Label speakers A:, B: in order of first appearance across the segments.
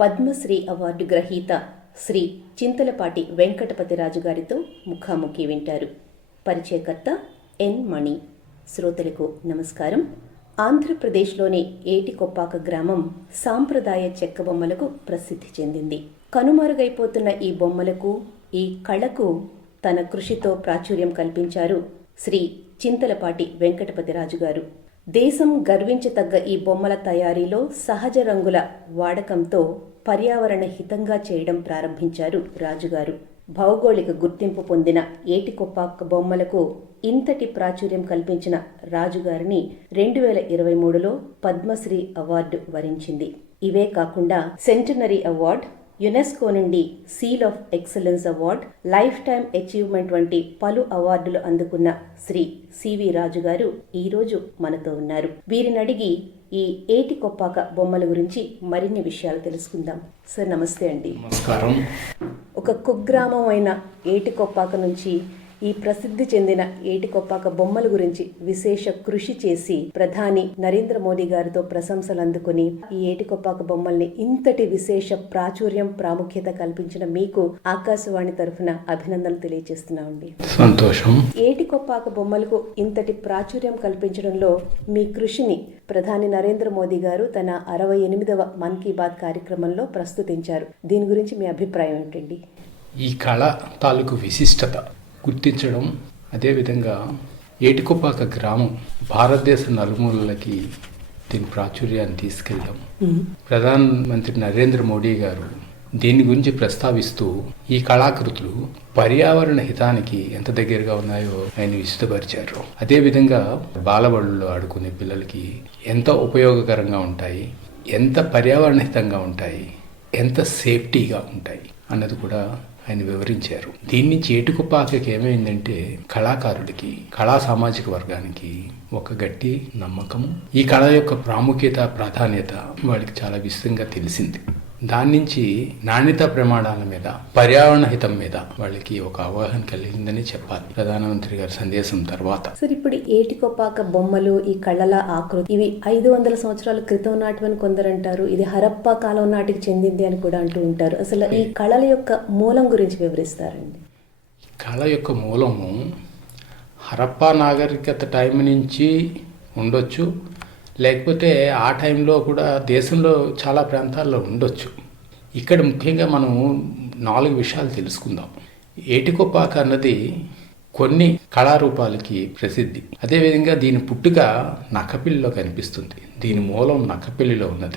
A: Padmashri award గ్రహీత శ్రీ చింతలపాటి వెంకటపతిరాజు గారితో ముఖాముఖి వింటారు. పరిచయకర్త ఎన్ మణి. శ్రోతలకు నమస్కారం. ఆంధ్రప్రదేశ్లోని ఏటికొప్పాక గ్రామం సాంప్రదాయ చెక్క బొమ్మలకు ప్రసిద్ధి చెందింది. కనుమరుగైపోతున్న ఈ బొమ్మలకు ఈ కళకు తన కృషితో ప్రాచుర్యం కల్పించారు శ్రీ చింతలపాటి వెంకటపతిరాజు గారు. దేశం గర్వించతగ్గ ఈ బొమ్మల తయారీలో సహజ రంగుల వాడకంతో పర్యావరణ హితంగా చేయడం ప్రారంభించారు రాజుగారు. భౌగోళిక గుర్తింపు పొందిన ఏటికొప్పాక బొమ్మలకు ఇంతటి ప్రాచుర్యం కల్పించిన రాజుగారిని రెండు వేల ఇరవై మూడులో పద్మశ్రీ అవార్డు వరించింది. ఇవే కాకుండా సెంటనరీ అవార్డు యునెస్కో నుండి seal of excellence award lifetime achievement వంటి పలు అవార్డులు అందుకున్న శ్రీ సివి రాజు గారు ఈరోజు మనతో ఉన్నారు. వీరిని అడిగి ఈ ఏటి కొప్పాక బొమ్మల గురించి మరిన్ని విషయాలు తెలుసుకుందాం. సార్ నమస్తే అండి.
B: నమస్కారం.
A: ఒక కుగ్రామం అయిన ఏటికొప్పాక నుంచి ఈ ప్రసిద్ధి చెందిన ఏటికొప్పాక బొమ్మల గురించి విశేష కృషి చేసి ప్రధాని నరేంద్ర మోదీ గారితో ప్రశంసలు అందుకుని ఈ ఏటికొప్పాక బొమ్మల్ని ఇంతటి విశేష ప్రాచుర్యం ప్రాముఖ్యత కల్పించిన మీకు ఆకాశవాణి తరఫున అభినందనలు తెలియజేస్తున్నామండి.
B: సంతోషం.
A: ఏటికొప్పాక బొమ్మలకు ఇంతటి ప్రాచుర్యం కల్పించడంలో మీ కృషిని ప్రధాని నరేంద్ర మోదీ గారు తన అరవై ఎనిమిదవ మన్ కీ బాత్ కార్యక్రమంలో ప్రస్తుతించారు. దీని గురించి మీ అభిప్రాయం ఏంటండి?
B: ఈ కళ తాలూకు విశిష్టత. గుర్తించడం అదేవిధంగా ఏటికొప్పాక గ్రామం భారతదేశ నలుమూలలకి దీని ప్రాచుర్యాన్ని తీసుకెళ్ళడం ప్రధానమంత్రి నరేంద్ర మోడీ గారు దీని గురించి ప్రస్తావిస్తూ ఈ కళాకృతులు పర్యావరణ హితానికి ఎంత దగ్గరగా ఉన్నాయో ఆయన విశదపరిచారు. అదేవిధంగా బాలబడుల్లో ఆడుకునే పిల్లలకి ఎంత ఉపయోగకరంగా ఉంటాయి ఎంత పర్యావరణ హితంగా ఉంటాయి ఎంత సేఫ్టీగా ఉంటాయి అన్నది కూడా ఆయన వివరించారు. దీని నుంచి ఏటుకుపాకకి ఏమైందంటే కళాకారుడికి కళా సామాజిక వర్గానికి ఒక గట్టి నమ్మకం ఈ కళ యొక్క ప్రాముఖ్యత ప్రాధాన్యత వాడికి చాలా విస్తృతంగా తెలిసింది. దాని నుంచి నాణ్యత ప్రమాణాల మీద పర్యావరణ హితం మీద వాళ్ళకి ఒక అవగాహన కలిగిందని చెప్పాలి. ప్రధానమంత్రి గారి సందేశం తర్వాత.
A: సార్ ఇప్పుడు ఏటికొప్పాక బొమ్మలు ఈ కళ్ళల ఆకృతి ఇవి ఐదు వందల సంవత్సరాల క్రితం నాటివని కొందరు అంటారు ఇది హరప్పా కాలం నాటికి చెందింది అని కూడా అంటూ ఉంటారు. అసలు ఈ కళల యొక్క మూలం గురించి వివరిస్తారండి.
B: కళ యొక్క మూలము హరప్పా నాగరికత టైం నుంచి ఉండొచ్చు లేకపోతే ఆ టైంలో కూడా దేశంలో చాలా ప్రాంతాల్లో ఉండొచ్చు. ఇక్కడ ముఖ్యంగా మనము నాలుగు విషయాలు తెలుసుకుందాం. ఏటికొప్పాక అన్నది కొన్ని కళారూపాలకి ప్రసిద్ధి. అదేవిధంగా దీని పుట్టుక నక్కపిల్లిలో కనిపిస్తుంది. దీని మూలం నక్కపిల్లిలో ఉన్నది.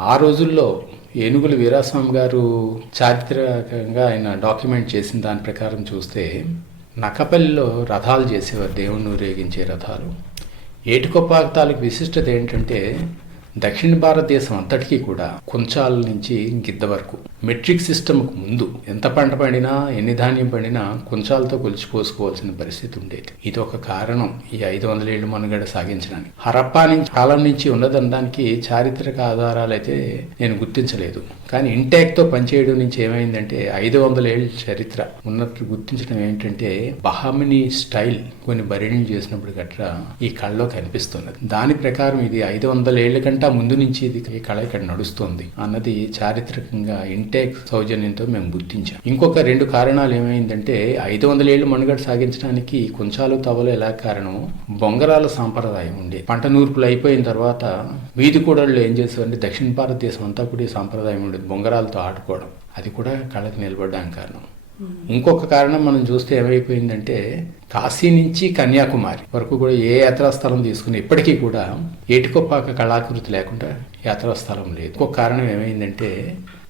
B: ఆ రోజుల్లో ఏనుగుల వీరాస్వామి గారు చారిత్రకంగా ఆయన డాక్యుమెంట్ చేసిన దాని ప్రకారం చూస్తే నక్కపల్లిలో రథాలు చేసేవారు. దేవుణ్ణి ఊరేగించే రథాలు. ఏటికొప్పాక తాలూకు విశిష్టత ఏంటంటే దక్షిణ భారతదేశం అంతటికీ కూడా కుంచాల నుంచి గిద్ద వరకు. మెట్రిక్ సిస్టమ్కు ముందు ఎంత పంట పండినా ఎన్ని ధాన్యం పండినా కుంచాలతో కొలిచిపోసుకోవాల్సిన పరిస్థితి ఉండేది. ఇది ఒక కారణం ఈ ఐదు వందల ఏళ్ళు మనుగడ సాగించడానికి. హరప్పా నుంచి కాలం నుంచి ఉన్నదనడానికి చారిత్రక ఆధారాలు అయితే నేను గుర్తించలేదు. కానీ ఇంటాక్తో పనిచేయడం నుంచి ఏమైందంటే ఐదు వందల ఏళ్ళ చరిత్ర ఉన్నట్లు గుర్తించడం ఏంటంటే బహామిని స్టైల్ కొన్ని బరిణీలు చేసినప్పుడు గట్రా ఈ కళలో కనిపిస్తున్నది. దాని ప్రకారం ఇది ఐదు వందల ఏళ్ళ కంటే ముందు నుంచి ఇది ఈ కళ ఇక్కడ నడుస్తుంది అన్నది చారిత్రకంగా ఇంటేక్ సౌజన్యంతో మేము గుర్తించాం. ఇంకొక రెండు కారణాలు ఏమైందంటే ఐదు వందల ఏళ్ళు మనుగడ సాగించడానికి కుంచాలు తవలు ఎలా కారణం బొంగరాల సాంప్రదాయం ఉండే. పంట నూర్పులు అయిపోయిన తర్వాత వీధి కూడళ్ళు ఏం చేసేవారంటే దక్షిణ భారతదేశం అంతా కూడా ఈ సాంప్రదాయం ఉండేది. బొంగరాలతో ఆడుకోవడం అది కూడా కళకు నిలబడడానికి కారణం. ఇంకొక కారణం మనం చూస్తే ఏమైపోయిందంటే కాశీ నుంచి కన్యాకుమారి వరకు కూడా ఏ యాత్రాస్థలం తీసుకుని ఇప్పటికీ కూడా ఏటికొప్పాక కళాకృతి లేకుండా యాత్రాస్థలం లేదు. ఇంకొక కారణం ఏమైందంటే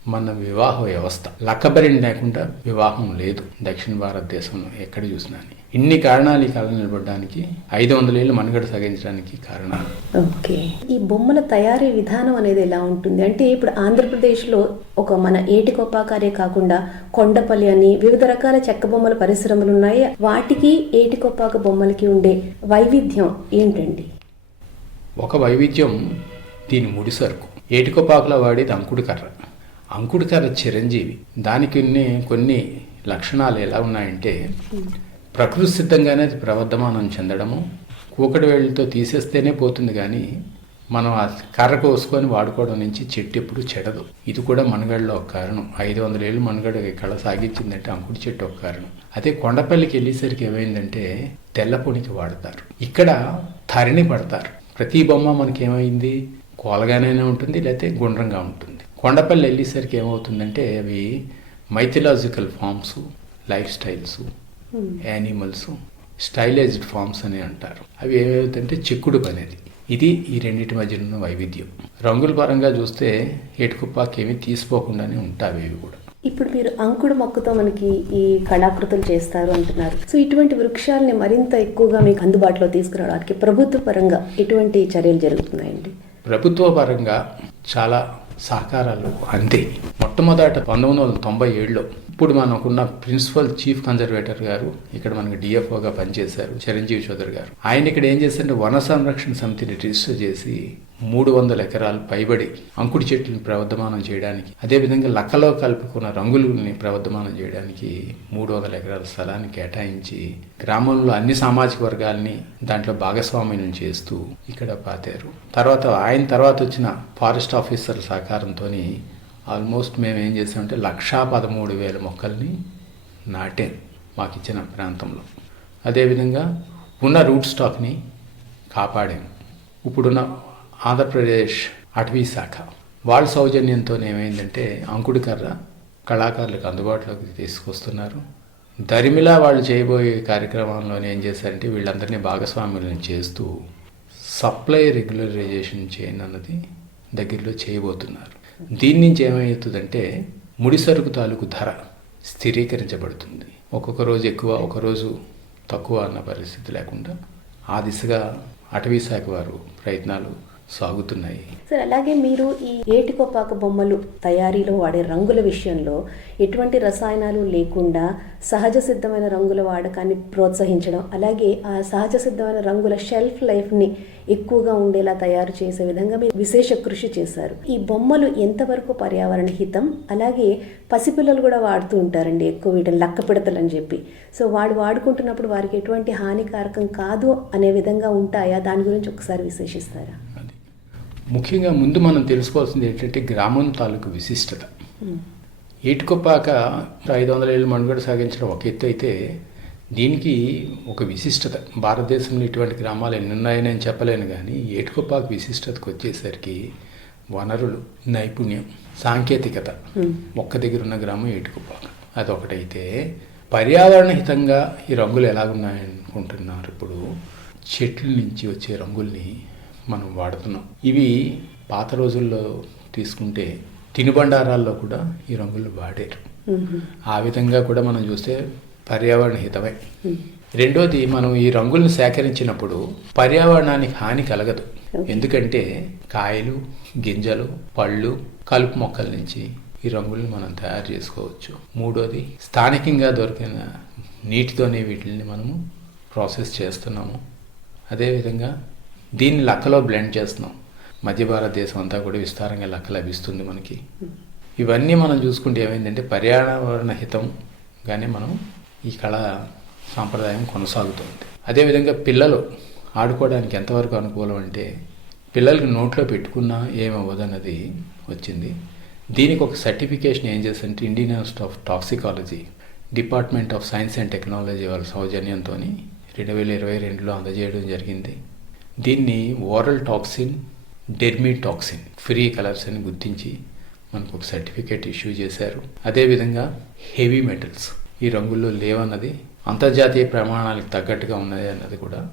B: మన వివాహ వ్యవస్థ లక్కబరిని లేకుండా వివాహం లేదు. దక్షిణ భారతదేశంలో ఎక్కడ చూసినా ఇన్ని కారణాలు ఈ కళ నిలబడడానికి ఐదు వందల ఏళ్ళు మనుగడ సాగించడానికి కారణాలు
A: ఓకే. ఈ బొమ్మల తయారీ విధానం అనేది ఎలా ఉంటుంది? అంటే ఇప్పుడు ఆంధ్రప్రదేశ్లో ఒక మన ఏటికొప్పాకారే కాకుండా కొండపల్లి అని వివిధ రకాల చెక్క బొమ్మల పరిశ్రమలు ఉన్నాయి. వాటికి ఏటికొప్పాక బొమ్మలకి ఉండే వైవిధ్యం ఏంటండి?
B: ఒక వైవిధ్యం దీని ముడి సరుకు. ఏటికొపాకులో వాడేది అంకుడు కర్ర. అంకుడు కర్ర చిరంజీవి. దానికి కొన్ని లక్షణాలు ఎలా ఉన్నాయంటే ప్రకృతి సిద్ధంగానే అది ప్రవర్ధమానం చెందడము. కూకటి వేళ్ళతో తీసేస్తేనే పోతుంది కానీ మనం ఆ కర్ర కోసుకొని వాడుకోవడం నుంచి చెట్టు ఎప్పుడు చెడదు. ఇది కూడా మనుగడలో ఒక కారణం. ఐదు వందల ఏళ్ళు మనుగడ కళ సాగించిందంటే అంకుడి చెట్టు ఒక కారణం. అదే కొండపల్లికి వెళ్ళేసరికి ఏమైందంటే తెల్ల పొనికి వాడతారు. ఇక్కడ ధరణి పడతారు. ప్రతి బొమ్మ మనకేమైంది? కోలగానే ఉంటుంది లేకపోతే గుండ్రంగా ఉంటుంది. కొండపల్లి వెళ్ళేసరికి ఏమవుతుందంటే అవి mythological forms life styles. Animals stylised forms అని అంటారు. అవి ఏమవుతుందంటే చిక్కుడు పనేది ఇది ఈ రెండింటి మధ్య ఉన్న వైవిధ్యం. రంగుల పరంగా చూస్తే ఏటుకుప్పాకి ఏమీ తీసిపోకుండానే ఉంటాయి ఇవి కూడా.
A: ఇప్పుడు మీరు అంకుడు మొక్కతో మనకి ఈ కళాకృతులు చేస్తారు అంటున్నారు. సో ఇటువంటి వృక్షాలని మరింత ఎక్కువగా మీకు అందుబాటులో తీసుకురావడానికి ప్రభుత్వ పరంగా ఎటువంటి చర్యలు జరుగుతున్నాయండి?
B: ప్రభుత్వ పరంగా చాలా సహకారాలు అంతే మొట్టమొదట పంతొమ్మిది వందల తొంభై ఏడులో ఇప్పుడు మనకున్న ప్రిన్సిపల్ చీఫ్ కన్జర్వేటర్ గారు ఇక్కడ మనకి డిఎఫ్ఓగా పనిచేశారు చిరంజీవి చౌదరి గారు. ఆయన ఇక్కడ ఏం చేశారంటే వన సంరక్షణ సమితిని రిజిస్టర్ చేసి మూడు వందల ఎకరాలు పైబడి అంకుడి చెట్లను ప్రవర్ధమానం చేయడానికి అదేవిధంగా లక్కలో కలుపుకున్న రంగులని ప్రవర్ధమానం చేయడానికి మూడు వందల ఎకరాల స్థలాన్ని కేటాయించి గ్రామంలో అన్ని సామాజిక వర్గాల్ని దాంట్లో భాగస్వామ్యం చేస్తూ ఇక్కడ పాతారు. తర్వాత ఆయన తర్వాత వచ్చిన ఫారెస్ట్ ఆఫీసర్ సహకారంతో ఆల్మోస్ట్ మేము ఏం చేసామంటే లక్షా పదమూడు వేల మొక్కల్ని నాటాం మాకు ఇచ్చిన ప్రాంతంలో. అదేవిధంగా ఉన్న రూట్ స్టాక్ని కాపాడాము ఇప్పుడున్న ఆంధ్రప్రదేశ్ అటవీ శాఖ వాళ్ళ సౌజన్యంతో ఏమైందంటే అంకుడి కర్ర కళాకారులకు అందుబాటులోకి తీసుకొస్తున్నారు. దరిమిలా వాళ్ళు చేయబోయే కార్యక్రమంలో ఏం చేశారంటే వీళ్ళందరినీ భాగస్వాములను చేస్తూ సప్లై రెగ్యులరైజేషన్ చేయను అన్నది దగ్గరలో చేయబోతున్నారు. దీని నుంచి ఏమవుతుందంటే ముడి సరుకు తాలూకు ధర స్థిరీకరించబడుతుంది. ఒక్కొక్క రోజు ఎక్కువ ఒక రోజు తక్కువ అన్న పరిస్థితి లేకుండా ఆ దిశగా అటవీ శాఖ వారు ప్రయత్నాలు సాగుతున్నాయి.
A: సార్ అలాగే మీరు ఈ ఏటికొప్పాక బొమ్మలు తయారీలో వాడే రంగుల విషయంలో ఎటువంటి రసాయనాలు లేకుండా సహజ సిద్ధమైన రంగుల వాడకాన్ని ప్రోత్సహించడం అలాగే ఆ సహజ సిద్ధమైన రంగుల షెల్ఫ్ లైఫ్ని ఎక్కువగా ఉండేలా తయారు చేసే విధంగా మీరు విశేష కృషి చేశారు. ఈ బొమ్మలు ఎంతవరకు పర్యావరణ హితం? అలాగే పసిపిల్లలు కూడా వాడుతూ ఉంటారండి ఎక్కువ వీటిని లక్క అని చెప్పి. సో వాడు వాడుకుంటున్నప్పుడు వారికి ఎటువంటి హానికారకం కాదు అనే విధంగా ఉంటాయా? దాని గురించి ఒకసారి విశేషిస్తారా?
B: ముఖ్యంగా ముందు మనం తెలుసుకోవాల్సింది ఏంటంటే గ్రామం తాలూకు విశిష్టత. ఏటుకొప్పాక ఐదు వందల ఏళ్ళు మనుగడ సాగించడం ఒక ఎత్తు అయితే దీనికి ఒక విశిష్టత. భారతదేశంలో ఇటువంటి గ్రామాలు ఎన్ని ఉన్నాయని నేను చెప్పలేను కానీ ఏటుకొప్పాక విశిష్టతకు వచ్చేసరికి వనరులు నైపుణ్యం సాంకేతికత ఒక్క దగ్గర ఉన్న గ్రామం ఏటుకొప్పాక అదొకటైతే పర్యావరణ హితంగా ఈ రంగులు ఎలాగున్నాయనుకుంటున్నారు ఇప్పుడు? చెట్ల నుంచి వచ్చే రంగుల్ని మనం వాడుతున్నాం. ఇవి పాత రోజుల్లో తీసుకుంటే తినుబండారాల్లో కూడా ఈ రంగులు వాడారు. ఆ విధంగా కూడా మనం చూస్తే పర్యావరణ హితమే. రెండోది మనం ఈ రంగులను సేకరించినప్పుడు పర్యావరణానికి హాని కలగదు. ఎందుకంటే కాయలు గింజలు పళ్ళు కలుపు మొక్కల నుంచి ఈ రంగుల్ని మనం తయారు చేసుకోవచ్చు. మూడోది స్థానికంగా దొరికిన నీటితోనే వీటిని మనము ప్రాసెస్ చేస్తున్నాము. అదేవిధంగా దీన్ని లక్కలో బ్లెండ్ చేస్తున్నాం. మధ్య భారతదేశం అంతా కూడా విస్తారంగా లక్క లభిస్తుంది మనకి. ఇవన్నీ మనం చూసుకుంటే ఏమైందంటే పర్యావరణ హితంగానే మనం ఈ కళ సాంప్రదాయం కొనసాగుతుంది. అదేవిధంగా పిల్లలు ఆడుకోవడానికి ఎంతవరకు అనుకూలం అంటే పిల్లలకి నోట్లో పెట్టుకున్నా ఏమవ్వదన్నది వచ్చింది. దీనికి ఒక సర్టిఫికేషన్ ఏం చేస్తుంటే Indian institute of toxicology department of science and technology వాళ్ళ సౌజన్యంతో రెండు వేల ఇరవై రెండులో అందజేయడం జరిగింది. దీన్ని oral toxin dermatoxin free colours అని గుర్తించి మనకు ఒక సర్టిఫికేట్ ఇష్యూ చేశారు. అదేవిధంగా హెవీ మెటల్స్ ఈ రంగుల్లో లేవన్నది అంతర్జాతీయ ప్రమాణాలకు తగ్గట్టుగా ఉన్నది అన్నది కూడా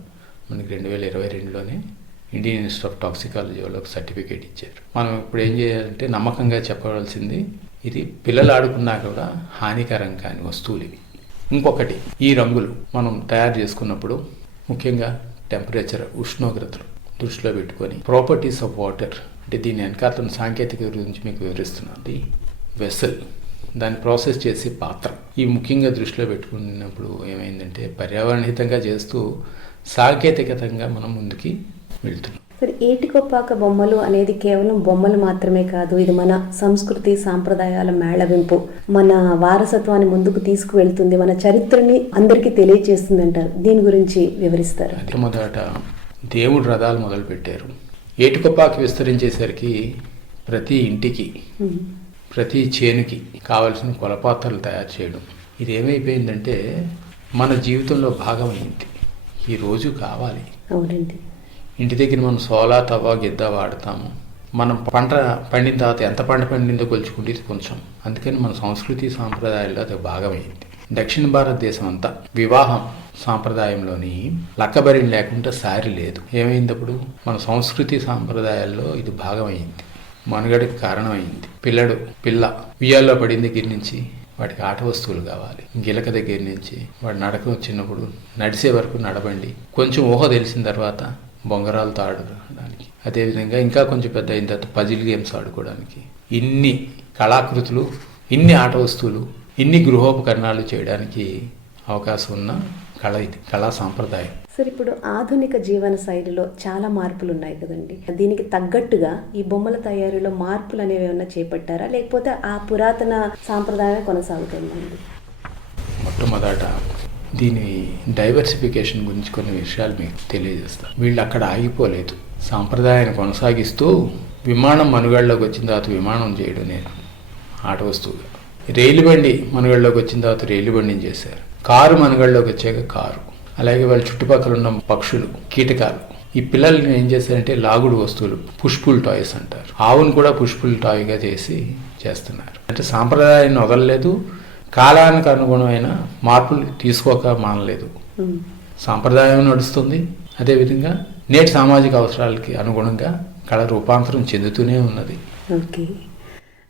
B: మనకి రెండు వేల ఇరవై రెండులోనే ఇండియన్ ఇన్స్టిట్యూట్ ఆఫ్ టాక్సికాలజీ వాళ్ళు ఒక సర్టిఫికేట్ ఇచ్చారు. మనం ఇప్పుడు ఏం చేయాలంటే నమ్మకంగా చెప్పవలసింది ఇది పిల్లలు ఆడుకున్నా కూడా హానికరం కాని వస్తువులు ఇవి. ఇంకొకటి ఈ రంగులు మనం తయారు చేసుకున్నప్పుడు ముఖ్యంగా టెంపరేచర్ ఉష్ణోగ్రతలు దృష్టిలో పెట్టుకొని ప్రాపర్టీస్ ఆఫ్ వాటర్ అంటే దీని వెనకాతల సాంకేతిక గురించి మీకు వివరిస్తున్నాను వెసల్ దాన్ని ప్రాసెస్ చేసే పాత్ర. ఈ ముఖ్యంగా దృష్టిలో పెట్టుకున్నప్పుడు ఏమైందంటే పర్యావరణహితంగా చేస్తూ సాంకేతికతంగా మనం ముందుకి వెళ్తున్నాం.
A: మరి ఏటికొప్పాక బొమ్మలు అనేది కేవలం బొమ్మలు మాత్రమే కాదు ఇది మన సంస్కృతి సాంప్రదాయాల మేళవింపు. మన వారసత్వాన్ని ముందుకు తీసుకువెళ్తుంది మన చరిత్రని అందరికీ తెలియచేస్తుంది అంటారు దీని గురించి వివరిస్తారు.
B: మొదట దేవుడు రథాలు మొదలుపెట్టారు. ఏటికొప్పాకి విస్తరించేసరికి ప్రతి ఇంటికి. ప్రతి చేనుకి కావలసిన కొలపాత్రలు తయారు చేయడం. ఇది ఏమైపోయిందంటే మన జీవితంలో భాగమైంది. ఈ రోజు కావాలి.
A: అవునండి.
B: ఇంటి దగ్గర మనం సోలా తవ్వ గిద్ద వాడతాము. మనం పంట పండిన తర్వాత ఎంత పంట పండిందో కొలుచుకుంటే కొంచెం. అందుకని మన సంస్కృతి సాంప్రదాయాల్లో అది భాగమైంది. దక్షిణ భారతదేశం అంతా వివాహం సాంప్రదాయంలోని లక్కబరిని లేకుండా సారి లేదు. ఏమైంది అప్పుడు? మన సంస్కృతి సాంప్రదాయాల్లో ఇది భాగమైంది. మనుగడికి కారణమైంది. పిల్లడు పిల్ల ఉయ్యాల్లో పడిన దగ్గర నుంచి వాడికి ఆట వస్తువులు కావాలి. గిలక దగ్గర నుంచి వాడు నడక వచ్చినప్పుడు నడిసే వరకు నడబండి కొంచెం ఊహ తెలిసిన తర్వాత బొంగరాలతో ఆడడానికి. అదేవిధంగా ఇంకా కొంచెం పెద్ద అయిన తర్వాత పజిల్ గేమ్స్ ఆడుకోవడానికి. ఇన్ని కళాకృతులు ఇన్ని ఆట వస్తువులు ఇన్ని గృహోపకరణాలు చేయడానికి అవకాశం ఉన్న కళ ఇది కళా సాంప్రదాయం.
A: సార్ ఇప్పుడు ఆధునిక జీవన శైలిలో చాలా మార్పులు ఉన్నాయి కదండి. దీనికి తగ్గట్టుగా ఈ బొమ్మల తయారీలో మార్పులు అనేవి ఏమైనా చేపట్టారా? లేకపోతే ఆ పురాతన సాంప్రదాయమే కొనసాగుతుందండి?
B: మొట్టమొదట దీని డైవర్సిఫికేషన్ గురించి కొన్ని విషయాలు మీకు తెలియజేస్తాను వీళ్ళు అక్కడ ఆగిపోలేదు. సాంప్రదాయాన్ని కొనసాగిస్తూ విమానం మనుగడలోకి వచ్చిన తర్వాత విమానం చేయడం నేను ఆట వస్తువుగా. రైలు బండి మనుగడలోకి వచ్చిన తర్వాత రైలు బండిని చేశారు. కారు మనుగడలోకి వచ్చాక కారు. అలాగే వాళ్ళ చుట్టుపక్కల ఉన్న పక్షులు కీటకాలు. ఈ పిల్లల్ని ఏం చేశారంటే లాగుడు వస్తువులు పుష్పుల్ టాయ్స్ అంటారు. ఆవును కూడా పుష్పుల్ టాయ్గా చేసి చేస్తున్నారు. అంటే సాంప్రదాయాన్ని వదలలేదు. కాలానికి అనుగుణమైన మార్పులు తీసుకోక మానలేదు. సాంప్రదాయం నడుస్తుంది. అదేవిధంగా నేటి సామాజిక అవసరాలకి అనుగుణంగా కళ రూపాంతరం చెందుతూనే ఉన్నది.
A: ఓకే.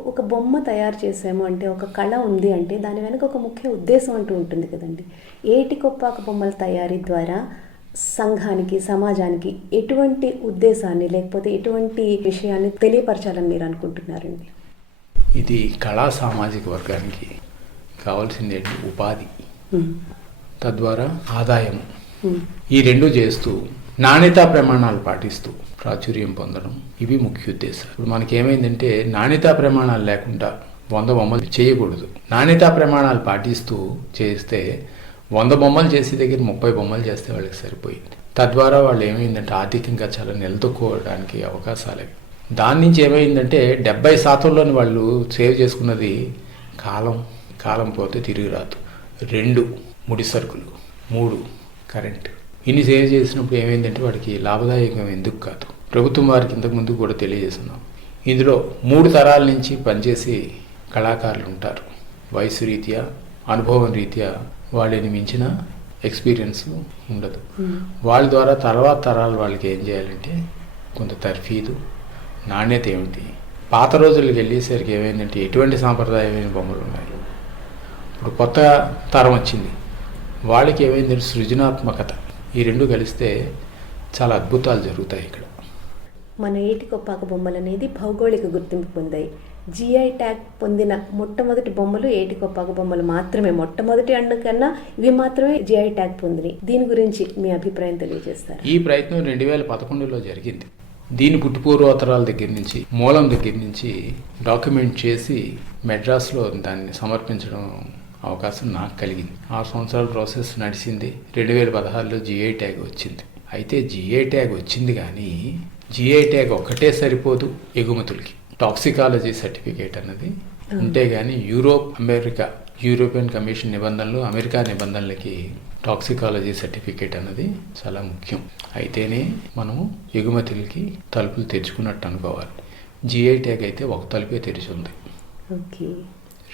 A: ఒక బొమ్మ తయారు చేసాము అంటే ఒక కళ ఉంది అంటే దాని వెనుక ఒక ముఖ్య ఉద్దేశం అంటూ ఉంటుంది కదండి. ఏటి కొప్పాక బొమ్మల తయారీ ద్వారా సంఘానికి సమాజానికి ఎటువంటి ఉద్దేశాన్ని లేకపోతే ఎటువంటి విషయాన్ని తెలియపరచాలని మీరు అనుకుంటున్నారండి?
B: ఇది కళా సామాజిక వర్గానికి కావాల్సింది ఏంటి ఉపాధి. తద్వారా ఆదాయం. ఈ రెండు చేస్తూ నాణ్యతా ప్రమాణాలు పాటిస్తూ ప్రాచుర్యం పొందడం ఇవి ముఖ్య ఉద్దేశం ఇప్పుడు మనకి ఏమైందంటే నాణ్యతా ప్రమాణాలు లేకుండా వంద బొమ్మలు చేయకూడదు నాణ్యతా ప్రమాణాలు పాటిస్తూ చేస్తే వంద బొమ్మలు చేసే దగ్గర ముప్పై బొమ్మలు చేస్తే వాళ్ళకి సరిపోయింది తద్వారా వాళ్ళు ఏమైందంటే ఆర్థికంగా చాలా నిలదొక్కోవడానికి అవకాశాలు అవి. దాని నుంచి ఏమైందంటే డెబ్బై శాతంలోని వాళ్ళు సేవ్ చేసుకున్నది కాలం కాలం పోతే తిరిగి రాదు. రెండు ముడి సరుకులు మూడు కరెంట్. ఇన్ని సేవ్ చేసినప్పుడు ఏమైందంటే వాడికి లాభదాయకం ఎందుకు కాదు. ప్రభుత్వం వారికి ఇంతకు ముందు కూడా తెలియజేస్తున్నాం. ఇందులో మూడు తరాల నుంచి పనిచేసి కళాకారులు ఉంటారు. వయసు రీత్యా అనుభవం రీత్యా వాళ్ళని మించిన ఎక్స్పీరియన్స్ ఉండదు. వాళ్ళ ద్వారా తర్వాత తరాలు వాళ్ళకి ఏం చేయాలంటే కొంత తర్ఫీదు నాణ్యత ఏమిటి? పాత రోజులకు వెళ్ళేసరికి ఏమైందంటే ఎటువంటి సాంప్రదాయమైన బొమ్మలు ఉన్నాయి? ఇప్పుడు కొత్త తరం వచ్చింది. వాళ్ళకి ఏమైందంటే సృజనాత్మకత. ఈ రెండు కలిస్తే చాలా అద్భుతాలు జరుగుతాయి ఇక్కడ.
A: మన ఏటి కొప్పాక బొమ్మలు అనేది భౌగోళిక గుర్తింపు పొందాయి. జిఐ ట్యాగ్ పొందిన మొట్టమొదటి బొమ్మలు ఏటి కొప్పాక బొమ్మలు మాత్రమే. మొట్టమొదటి అండు కన్నా ఇవి మాత్రమే జిఐ ట్యాగ్ పొందినాయి దీని గురించి మీ అభిప్రాయం తెలియజేస్తారు?
B: ఈ ప్రయత్నం రెండు వేల పదకొండులో జరిగింది. దీని పుట్టుపూర్వోత్తరాల దగ్గర నుంచి మూలం దగ్గర నుంచి డాక్యుమెంట్ చేసి మెడ్రాస్లో దాన్ని సమర్పించడం అవకాశం నాకు కలిగింది. ఆరు సంవత్సరాల ప్రాసెస్ నడిచింది. రెండు వేల పదహారులో జిఐ ట్యాగ్ వచ్చింది. అయితే జిఐ ట్యాగ్ వచ్చింది కానీ జిఐ ట్యాగ్ ఒక్కటే సరిపోదు ఎగుమతులకి. టాక్సికాలజీ సర్టిఫికేట్ అన్నది. ఉంటే కానీ యూరోప్ అమెరికా యూరోపియన్ కమిషన్ నిబంధనలు అమెరికా నిబంధనలకి టాక్సికాలజీ సర్టిఫికేట్ అన్నది చాలా ముఖ్యం. అయితేనే మనము ఎగుమతులకి తలుపులు తెరుచుకున్నట్టు అనుకోవాలి. జిఐ ట్యాగ్ అయితే ఒక తలుపే తెరిచి ఉంది.
A: ఓకే.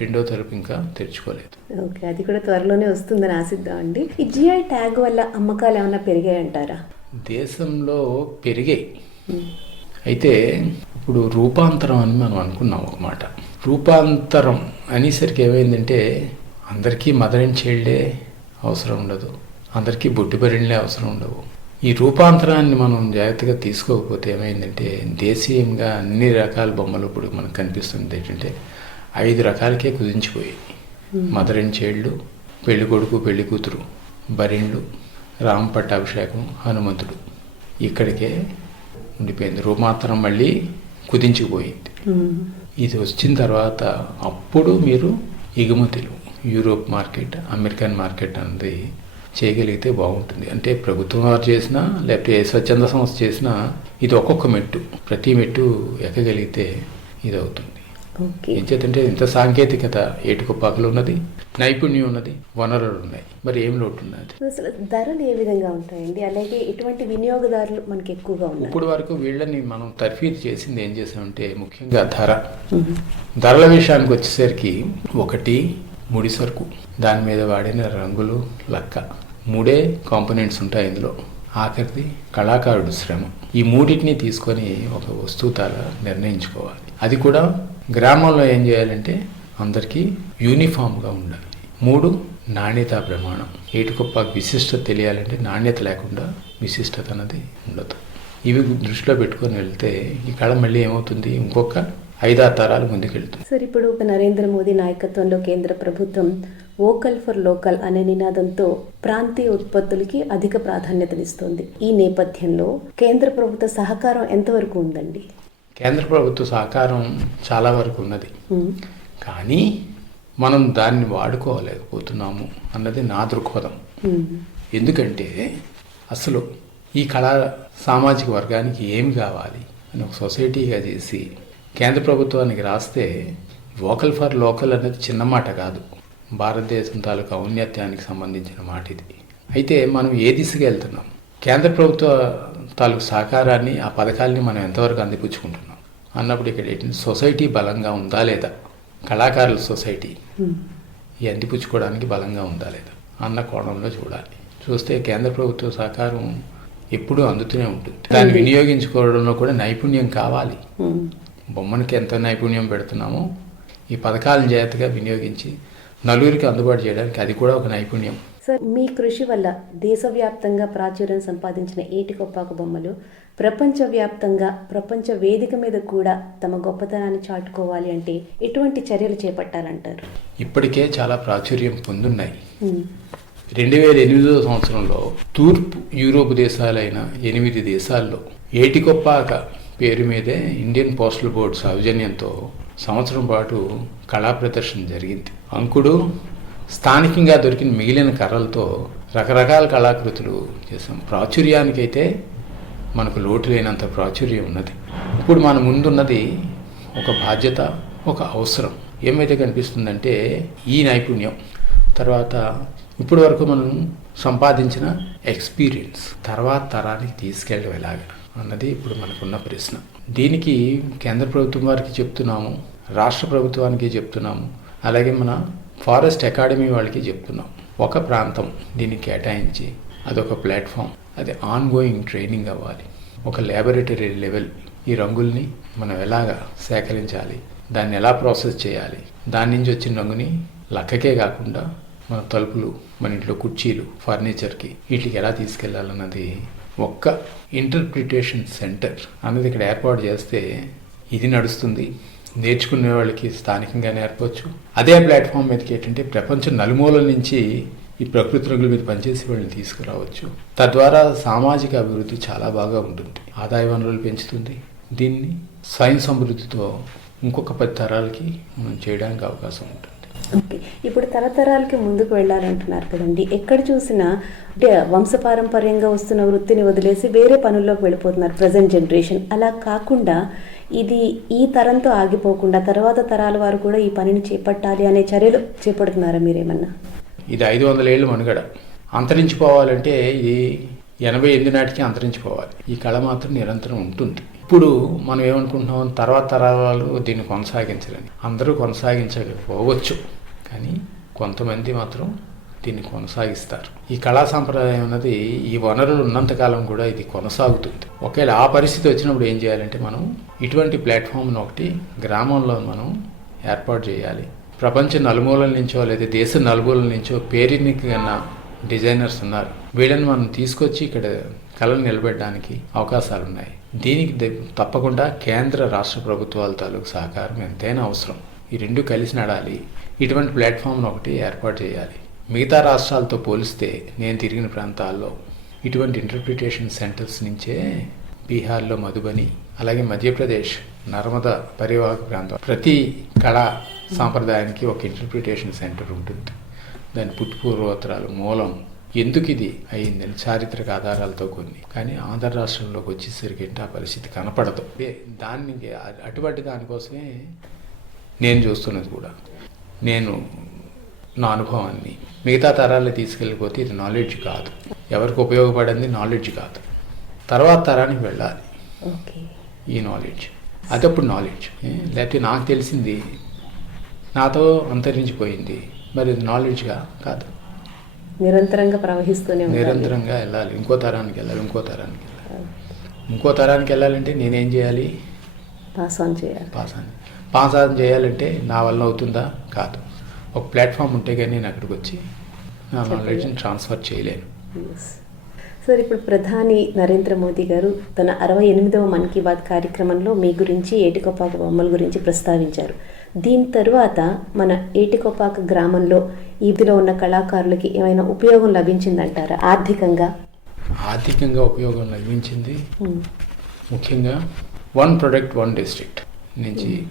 B: రెండో తలుపు ఇంకా తెరుచుకోలేదు.
A: ఓకే అది కూడా త్వరలోనే వస్తుందని ఆశిద్దాం అండి. ఈ జిఐ ట్యాగ్ వల్ల అమ్మకాలు ఏమైనా పెరిగాయంటారా?
B: దేశంలో పెరిగాయి. అయితే ఇప్పుడు రూపాంతరం అని మనం అనుకున్నాం ఒక మాట. రూపాంతరం అనేసరికి ఏమైందంటే అందరికీ మదర్ అండ్ చైల్డే అవసరం ఉండదు. అందరికీ బొడ్డు బరిణలే అవసరం ఉండవు. ఈ రూపాంతరాన్ని మనం జాగ్రత్తగా తీసుకోకపోతే ఏమైందంటే దేశీయంగా అన్ని రకాల బొమ్మలు ఇప్పుడు మనకు కనిపిస్తుంది ఏంటంటే ఐదు రకాలకే కుదించిపోయాయి మదర్ అండ్ చైల్డ్ పెళ్ళి కొడుకు పెళ్ళి కూతురు బరిణ్లు రామ పట్టాభిషేకం హనుమంతుడు. ఇక్కడికే ఉండిపోయింది. రూపాంతరం మళ్ళీ కుదించిపోయింది. ఇది వచ్చిన తర్వాత అప్పుడు మీరు ఎగుమతులు యూరోప్ మార్కెట్ అమెరికన్ మార్కెట్ అన్నది చేయగలిగితే బాగుంటుంది. అంటే ప్రభుత్వం వారు చేసినా లేకపోతే ఏ స్వచ్ఛంద సంస్థ చేసినా ఇది ఒక్కొక్క మెట్టు. ప్రతి మెట్టు ఎక్కగలిగితే ఇది అవుతుంది ఏం చేతంటే ఇంత సాంకేతికత ఏటుకొప్పాకలు ఉన్నది నైపుణ్యం ఉన్నది వనరులు ఉన్నాయి మరి ఏం లోటు ఉన్నది
A: అసలు ధరలు ఏ విధంగా ఉంటాయండి? అలాగే ఎటువంటి వినియోగదారులు మనకి ఎక్కువగా ఉన్నారు.
B: ఇప్పుడు వరకు వీళ్ళని మనం తర్ఫీదు చేసింది ఏం చేసామంటే ముఖ్యంగా ధర. ధరల విషయానికి వచ్చేసరికి ఒకటి ముడి సరుకు దాని మీద వాడిన రంగులు లక్క. మూడే కాంపోనెంట్స్ ఉంటాయి ఇందులో. ఆఖరిది కళాకారుడు శ్రమ. ఈ మూడింటిని తీసుకొని ఒక వస్తువు ధర నిర్ణయించుకోవాలి. అది కూడా గ్రామంలో ఏం చేయాలంటే అందరికీ యూనిఫామ్గా ఉండాలి. మూడు నాణ్యత ప్రమాణం. ఏటికొప్ప విశిష్టత తెలియాలంటే నాణ్యత లేకుండా విశిష్టత అన్నది ఉండదు. ఇవి దృష్టిలో పెట్టుకొని వెళ్తే ఈ కళ మళ్ళీ ఏమవుతుంది? ఇంకొక ఐదారు తరాలు ముందుకెళ్తుంది.
A: సార్ ఇప్పుడు నరేంద్ర మోదీ నాయకత్వంలో కేంద్ర ప్రభుత్వం వోకల్ ఫర్ లోకల్ అనే నినాదంతో ప్రాంతీయ ఉత్పత్తులకి అధిక ప్రాధాన్యతనిస్తోంది. ఈ నేపథ్యంలో కేంద్ర ప్రభుత్వ సహకారం ఎంతవరకు ఉందండి?
B: కేంద్ర ప్రభుత్వ సహకారం చాలా వరకు ఉన్నది. కానీ మనం దాన్ని వాడుకోలేకపోతున్నాము అన్నది నా దృక్పథం. ఎందుకంటే అసలు ఈ కళా సామాజిక వర్గానికి ఏమి కావాలి అని ఒక సొసైటీగా చేసి కేంద్ర ప్రభుత్వానికి రాస్తే వోకల్ ఫర్ లోకల్ అనేది చిన్న మాట కాదు. భారతదేశం తాలూకు ఔన్నత్యానికి సంబంధించిన మాట ఇది. అయితే మనం ఏ దిశగా వెళ్తున్నాం? కేంద్ర ప్రభుత్వ తాలూకు సహకారాన్ని ఆ పథకాల్ని మనం ఎంతవరకు అందిపుచ్చుకుంటున్నాం? అన్నప్పుడు ఇక్కడ ఏంటంటే సొసైటీ బలంగా ఉందా లేదా? కళాకారుల సొసైటీ. ఈ అందిపుచ్చుకోవడానికి బలంగా ఉందా లేదా? అన్న కోణంలో చూడాలి. చూస్తే కేంద్ర ప్రభుత్వ సహకారం ఎప్పుడూ అందుతూనే ఉంటుంది. దాన్ని వినియోగించుకోవడంలో కూడా నైపుణ్యం కావాలి. బొమ్మనికి ఎంత నైపుణ్యం పెడుతున్నామో ఈ పథకాలను జాగ్రత్తగా వినియోగించి నలుగురికి అందుబాటు చేయడానికి అది కూడా ఒక నైపుణ్యం.
A: సార్ మీ కృషి వల్ల దేశవ్యాప్తంగా ప్రాచుర్యం సంపాదించిన ఏటికొప్పాకు బొమ్మలు ప్రపంచవ్యాప్తంగా ప్రపంచ వేదిక మీద కూడా తమ గొప్పతనాన్ని చాటుకోవాలి అంటే ఎటువంటి చర్యలు చేపట్టాలంటారు?
B: ఇప్పటికే చాలా ప్రాచుర్యం పొందున్నాయి. రెండు వేల ఎనిమిదో సంవత్సరంలో తూర్పు యూరోప్ దేశాలైన ఎనిమిది దేశాల్లో ఏటికొప్పాక పేరు మీదే ఇండియన్ పోస్టల్ బోర్డు సౌజన్యంతో సంవత్సరం పాటు కళా ప్రదర్శన జరిగింది. అంకుడు స్థానికంగా దొరికిన మిగిలిన కర్రలతో రకరకాల కళాకృతులు చేసాం ప్రాచుర్యానికైతే మనకు లోటు లేనంత ప్రాచుర్యం ఉన్నది. ఇప్పుడు మన ముందున్నది ఒక బాధ్యత ఒక అవసరం. ఏమైతే కనిపిస్తుందంటే ఈ నైపుణ్యం. తర్వాత ఇప్పటి వరకు మనం సంపాదించిన ఎక్స్పీరియన్స్. తర్వాత తరానికి తీసుకెళ్ళడం ఎలాగ అన్నది ఇప్పుడు మనకున్న ప్రశ్న. దీనికి కేంద్ర ప్రభుత్వం వారికి చెప్తున్నాము రాష్ట్ర ప్రభుత్వానికి చెప్తున్నాము అలాగే మన ఫారెస్ట్ అకాడమీ వాళ్ళకి చెప్తున్నాం. ఒక ప్రాంతం దీన్ని కేటాయించి అదొక ప్లాట్ఫామ్. అది ఆన్గోయింగ్ ట్రైనింగ్ అవ్వాలి. ఒక ల్యాబొరేటరీ లెవెల్ ఈ రంగుల్ని మనం ఎలాగా సేకరించాలి? దాన్ని ఎలా ప్రాసెస్ చేయాలి? దాని నుంచి వచ్చిన రంగుని లక్కకే కాకుండా మన తలుపులు మన ఇంట్లో కుర్చీలు ఫర్నిచర్కి వీటికి ఎలా తీసుకెళ్ళాలన్నది ఒక్క ఇంటర్ప్రిటేషన్ సెంటర్ అన్నది ఇక్కడ ఏర్పాటు చేస్తే ఇది నడుస్తుంది. నేర్చుకునే వాళ్ళకి స్థానికంగా నేర్పవచ్చు అదే ప్లాట్ఫామ్ మీదకి ఏంటంటే ప్రపంచం నలుమూలల నుంచి ఈ ప్రకృతి రంగుల మీద పనిచేసి వాళ్ళని తీసుకురావచ్చు. తద్వారా సామాజిక అభివృద్ధి చాలా బాగా ఉంటుంది. ఆదాయ వనరులు పెంచుతుంది. దీన్ని స్వయం సమృద్ధితో ఇంకొక పది తరాలకి మనం చేయడానికి అవకాశం ఉంటుంది.
A: ఓకే. ఇప్పుడు తరతరాలకి ముందుకు వెళ్ళాలంటున్నారు కదండి. ఎక్కడ చూసినా అంటే వంశపారంపర్యంగా వస్తున్న వృత్తిని వదిలేసి వేరే పనుల్లోకి వెళ్ళిపోతున్నారు ప్రజెంట్ జనరేషన్ అలా కాకుండా ఇది ఈ తరంతో ఆగిపోకుండా తర్వాత తరాల వారు కూడా ఈ పనిని చేపట్టాలి అనే చర్యలు చేపడుతున్నారా మీరేమన్నా?
B: ఇది ఐదు వందల ఏళ్ళు మనుగడ. అంతరించిపోవాలంటే ఇది ఎనభై ఎనిమిది నాటికి అంతరించిపోవాలి. ఈ కళ మాత్రం నిరంతరం ఉంటుంది. ఇప్పుడు మనం ఏమనుకుంటున్నాం తర్వాత తరాలు దీన్ని కొనసాగించాలని. అందరూ కొనసాగించకపోవచ్చు. కానీ కొంతమంది మాత్రం దీన్ని కొనసాగిస్తారు. ఈ కళా సాంప్రదాయం అన్నది ఈ వనరులు ఉన్నంతకాలం కూడా ఇది కొనసాగుతుంది. ఒకవేళ ఆ పరిస్థితి వచ్చినప్పుడు ఏం చేయాలంటే మనం ఇటువంటి ప్లాట్ఫామ్ను ఒకటి గ్రామంలో మనం ఏర్పాటు చేయాలి. ప్రపంచ నలుమూలల నుంచో లేదా దేశ నలుమూలల నుంచో పేరెన్నికన్న డిజైనర్స్ ఉన్నారు. వీళ్ళని మనం తీసుకొచ్చి ఇక్కడ కళను నిలబెట్టడానికి అవకాశాలు ఉన్నాయి. దీనికి తప్పకుండా కేంద్ర రాష్ట్ర ప్రభుత్వాల తాలూకు సహకారం ఎంతైనా అవసరం. ఈ రెండు కలిసి నడాలి. ఇటువంటి ప్లాట్ఫామ్ను ఒకటి ఏర్పాటు చేయాలి. మిగతా రాష్ట్రాలతో పోలిస్తే నేను తిరిగిన ప్రాంతాల్లో ఇటువంటి ఇంటర్ప్రిటేషన్ సెంటర్స్ నుంచే బీహార్లో మధుబని అలాగే మధ్యప్రదేశ్ నర్మదా పరివాహక ప్రాంతం. ప్రతి కళా సాంప్రదాయానికి ఒక ఇంటర్ప్రిటేషన్ సెంటర్ ఉంటుంది. దాని పుట్టుపూర్వోత్తరాలు మూలం ఎందుకు ఇది అయిందని చారిత్రక ఆధారాలతో కొన్ని. కానీ ఆంధ్ర రాష్ట్రంలోకి వచ్చేసరికి ఏంటి ఆ పరిస్థితి కనపడదు. ఏ, దాన్ని అటువంటి దానికోసమే నేను చూస్తున్నది కూడా. నేను నా అనుభవాన్ని. మిగతా తరాలు తీసుకెళ్ళిపోతే ఇది నాలెడ్జ్ కాదు. ఎవరికి ఉపయోగపడింది? నాలెడ్జ్ కాదు. తర్వాత తరానికి వెళ్ళాలి. ఈ నాలెడ్జ్ అదప్పుడు నాలెడ్జ్ లేకపోతే నాకు తెలిసింది నాతో అంతరించిపోయింది. మరి ఇది నాలెడ్జ్గా కాదు.
A: నిరంతరంగా ప్రవహిస్తూనే
B: నిరంతరంగా వెళ్ళాలి. ఇంకో తరానికి వెళ్ళాలి ఇంకో తరానికి వెళ్ళాలి. ఇంకో తరానికి వెళ్ళాలంటే నేనేం చేయాలి?
A: పాస్ ఆన్ చేయాలి.
B: పాస్ అని పాస్ ఆన్ చేయాలంటే నా వల్ల అవుతుందా? కాదు. ఒక ప్లాట్ఫామ్ ఉంటే కానీ నేను అక్కడికి వచ్చి నా నాలెడ్జ్ని ట్రాన్స్ఫర్ చేయలేను.
A: సార్ ఇప్పుడు ప్రధాని నరేంద్ర మోదీ గారు తన అరవై ఎనిమిదవ మన్ కీ బాత్ కార్యక్రమంలో మీ గురించి ఏటికొప్పాక బొమ్మల గురించి ప్రస్తావించారు. దీని తరువాత మన ఏటికొప్పాక గ్రామంలో ఈదిలో ఉన్న కళాకారులకి ఏమైనా ఉపయోగం లభించిందంటారా? ఆర్థికంగా?
B: ఆర్థికంగా ఉపయోగం లభించింది.
A: ఉమ్.
B: ముఖ్యంగా వన్ ప్రొడక్ట్ వన్ డిస్ట్రిక్ట్ నుంచి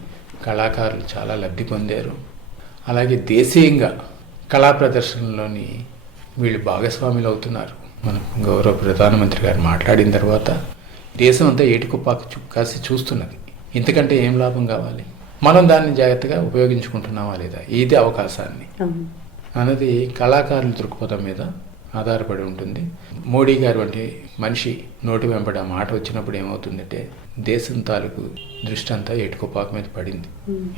B: కళాకారులు చాలా లబ్ధి పొందారు. అలాగే దేశీయంగా కళా ప్రదర్శనలోని వీళ్ళు భాగస్వాములు అవుతున్నారు. మన గౌరవ ప్రధానమంత్రి గారు మాట్లాడిన తర్వాత దేశం అంతా ఏటికొప్పాకు కాసి చూస్తున్నది. ఇంతకంటే ఏం లాభం కావాలి? మనం దాన్ని జాగ్రత్తగా ఉపయోగించుకుంటున్నామా లేదా? ఇది అవకాశాన్ని. అన్నది కళాకారుల దృక్పథం మీద ఆధారపడి ఉంటుంది. మోడీ గారు వంటి మనిషి నోటి వెంబడి ఆ మాట వచ్చినప్పుడు ఏమవుతుందంటే దేశం తాలూకు దృష్టి అంతా ఏటుకొప్పాక మీద పడింది.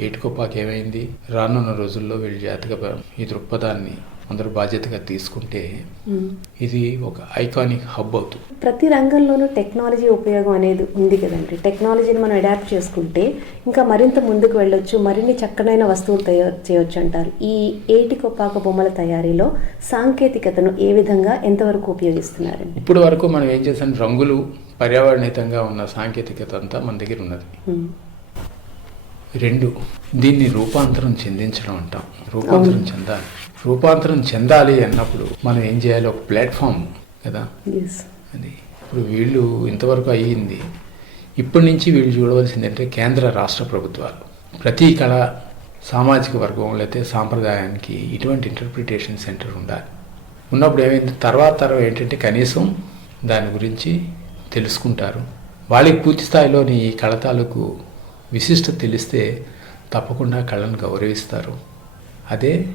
B: ఏటుకొప్పాక ఏమైంది రానున్న రోజుల్లో వీళ్ళు జాతక ఈ దృక్పథాన్ని అందరూ బాధ్యతగా తీసుకుంటే
A: ఉమ్.
B: ఇది ఒక ఐకానిక్ హబ్ అవుతుంది.
A: ప్రతి రంగంలోనూ టెక్నాలజీ ఉపయోగం అనేది ఉంది కదండి. టెక్నాలజీని మనం అడాప్ట్ చేసుకుంటే ఇంకా మరింత ముందుకు వెళ్ళొచ్చు మరిన్ని చక్కనైన వస్తువులు తయారు చేయొచ్చు అంటారు. ఈ ఏటి కొప్పాక బొమ్మల తయారీలో సాంకేతికతను ఏ విధంగా ఎంతవరకు ఉపయోగిస్తున్నారండి?
B: ఇప్పుడు వరకు మనం ఏం చేసాం రంగులు పర్యావరణితంగా ఉన్న సాంకేతికత అంతా మన దగ్గర ఉన్నది.
A: ఉమ్.
B: రెండు దీన్ని రూపాంతరం చెందించడం అంటాం. రూపాంతరం చెందాలి. రూపాంతరం చెందాలి అన్నప్పుడు మనం ఏం చేయాలి? ఒక ప్లాట్ఫామ్ కదా. అది. ఇప్పుడు వీళ్ళు ఇంతవరకు అయ్యింది. ఇప్పటి నుంచి వీళ్ళు చూడవలసింది అంటే కేంద్ర రాష్ట్ర ప్రభుత్వాలు. ప్రతి కళ సామాజిక వర్గం లేకపోతే సాంప్రదాయానికి ఇటువంటి ఇంటర్ప్రిటేషన్ సెంటర్ ఉండాలి. ఉన్నప్పుడు ఏమైంది? తర్వాత తరం ఏంటంటే కనీసం దాని గురించి తెలుసుకుంటారు. వాళ్ళకి పూర్తి స్థాయిలోని ఈ కళ తాలూకు విశిష్టత తెలిస్తే తప్పకుండా కళను గౌరవిస్తారు. అదే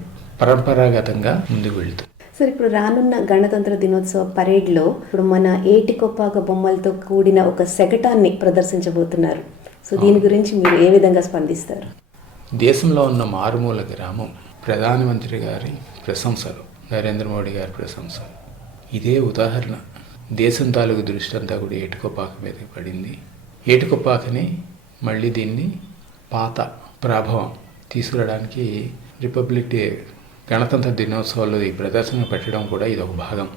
B: పరంపరాగతంగా ముందుకు వెళ్తుంది.
A: సార్ ఇప్పుడు రానున్న గణతంత్ర దినోత్సవ పరేడ్లో ఇప్పుడు మన ఏటి కొప్పాక బొమ్మలతో కూడిన ఒక శకటాన్ని ప్రదర్శించబోతున్నారు. సో దీని గురించి మీరు ఏ విధంగా స్పందిస్తారు?
B: దేశంలో ఉన్న మారుమూల గ్రామం ప్రధానమంత్రి గారి ప్రశంసలు నరేంద్ర మోడీ గారి ప్రశంసలు. ఇదే ఉదాహరణ. దేశం తాలూకు దృష్టి అంతా కూడా ఏటుకొప్పాక మీదకి పడింది. ఏటుకొప్పాకని మళ్ళీ దీన్ని పాత ప్రభావం తీసుకురావడానికి రిపబ్లిక్ డే గణతంత్ర దినోత్సవాల్లో ఈ ప్రదర్శన పెట్టడం కూడా ఇది ఒక భాగం.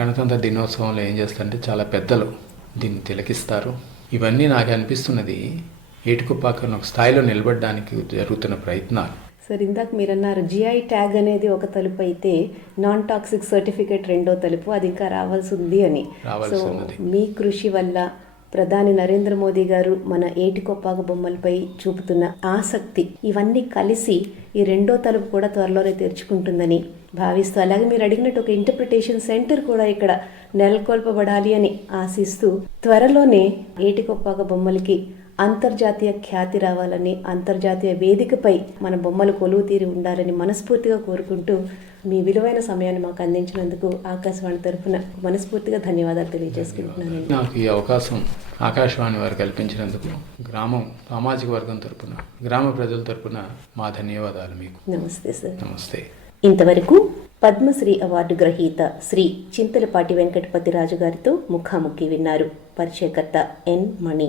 B: గణతంత్ర దినోత్సవంలో ఏం చేస్తారంటే చాలా పెద్దలు దీన్ని తిలకిస్తారు. ఇవన్నీ నాకు అనిపిస్తున్నది ఏటుకుప్పాకను ఒక స్థాయిలో నిలబడడానికి జరుగుతున్న ప్రయత్నాలు.
A: సార్ ఇందాక మీరు అన్నారు జిఐ ట్యాగ్ అనేది ఒక తలుపు అయితే నాన్ టాక్సిక్ సర్టిఫికేట్ రెండో తలుపు అది ఇంకా రావాల్సి ఉంది అని. సో. మీ కృషి వల్ల ప్రధాని నరేంద్ర మోదీ గారు మన ఏటికొప్పాక బొమ్మలపై చూపుతున్న ఆసక్తి ఇవన్నీ కలిసి ఈ రెండో తలుపు కూడా త్వరలోనే తెరుచుకుంటుందని భావిస్తూ అలాగే మీరు అడిగినట్టు ఒక ఇంటర్ప్రిటేషన్ సెంటర్ కూడా ఇక్కడ నెలకొల్పబడాలి అని ఆశిస్తూ త్వరలోనే ఏటికొప్పాక బొమ్మలకి అంతర్జాతీయ ఖ్యాతి రావాలని అంతర్జాతీయ వేదికపై మన బొమ్మలు కొలువు తీరి ఉండాలని మనస్ఫూర్తిగా కోరుకుంటూ మీ విలువైన సమయాన్ని మాకు అందించినందుకు ఆకాశవాణి తరఫున మనస్ఫూర్తిగా ధన్యవాదాలు తెలియజేసుకుంటున్నానండి.
B: నాకు ఈ అవకాశం ఆకాశవాణి వారు కల్పించినందుకు గ్రామం సామాజిక వర్గం తరపున గ్రామ ప్రజల తరపున మా ధన్యవాదాలు మీకు.
A: నమస్తే సార్.
B: నమస్తే.
A: ఇంతవరకు పద్మశ్రీ అవార్డు గ్రహీత శ్రీ చింతలపాటి వెంకటపతి రాజు గారితో ముఖాముఖి విన్నారు. పరిచయకర్త ఎన్ మణి.